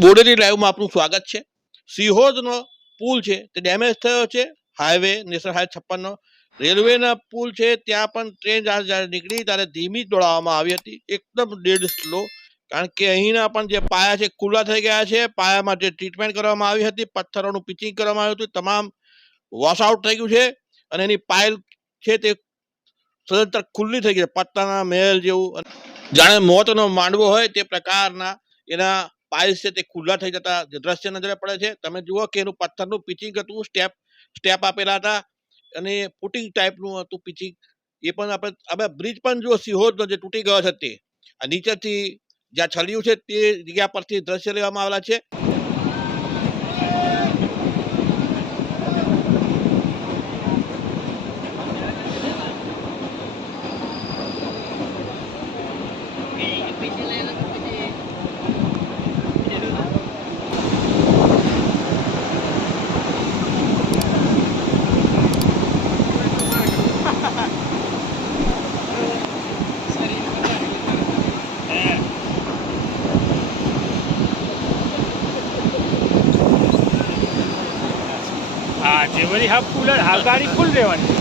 બોડેલી લાઈવમાં આપનું સ્વાગત છે। સિહોરનો પુલ છે તે ડેમેજ થયો છે। હાઈવે નેશનલ હાઈવે 56 રેલવેના પુલ છે ત્યાં પણ ટ્રેન જ્યારે નીકળી ત્યારે ધીમી દોડાવવામાં આવી હતી, એકદમ ડેડ સ્લો, કારણ કે અહીંના પણ જે પાયા છે ખુલ્લા થઈ ગયા છે। પાયામાં જે ટ્રીટમેન્ટ કરવામાં આવી હતી, પથ્થરોનું પિચિંગ કરવામાં આવ્યું હતું, તમામ વોશ આઉટ થઈ ગયું છે અને એની પાયલ છે તે સદંતર ખુલ્લી થઈ ગઈ, પત્તાના મહેલ જેવું, જાણે મોતનો માંડવો હોય તે પ્રકારના એના પાઇલ્સ છે તે ખુલ્લા થઈ જતા દ્રશ્ય નજરે પડે છે। તમે જુઓ કે એનું પથ્થરનું પિચિંગ હતું, સ્ટેપ આપેલા હતા અને ફૂટિંગ ટાઈપનું હતું પિચિંગ। એ પણ આપણે બ્રિજ પણ જુઓ સિહોરનો જે તૂટી ગયો છે તે નીચેથી જ્યાં છલ્યું છે તે જગ્યા પરથી દ્રશ્ય લેવામાં આવેલા છે। हाँ जेवरी हा फुल हा गाड़ी फुल રહેવાની।